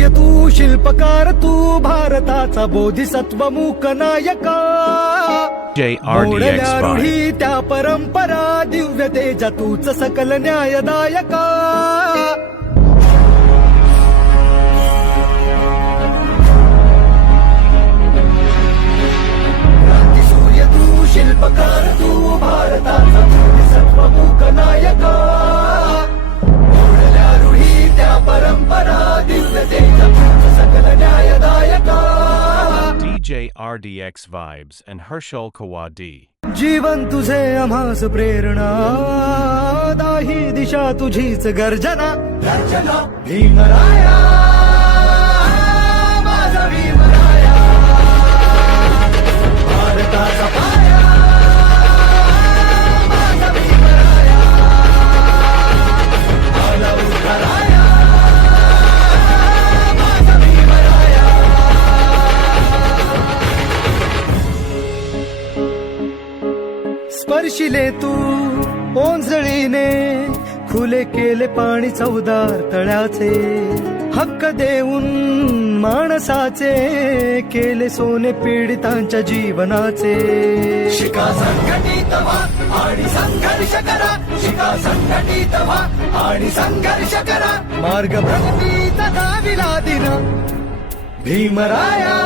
सूर्य तू शिल्पकार तू भारताचा बोधिसत्व मूक नायका JRDX रूढी त्या परंपरा दिव्य तेजा तूच सकल न्यायदायका क्रांती सूर्य तू शिल्पकार तू भारताचा बोधिसत्व मूक नायका रूढी त्या परंपरा दिव्य तेजा तूच सकल न्यायदायका DJRDX Vibes and Herschel Kawadi. जीवन तुझे आम्हास प्रेरणा दाही दिशा तुझीच गर्जना गर्जना भीमराया माझा भीमराया भारताचा पाया माझा भीमराया आला उठराया माझा भीमराया स्पर्शिले तू ओंजळीने खुले केले पाणी चौदार तळ्याचे हक्क देऊन माणसाचे केले सोने पीडितांच्या जीवनाचे शिका संघटित व्हा आणि संघर्ष करा शिका संघटित व्हा आणि संघर्ष करा मार्ग प्रगतीचा दाविला दिन भीमराया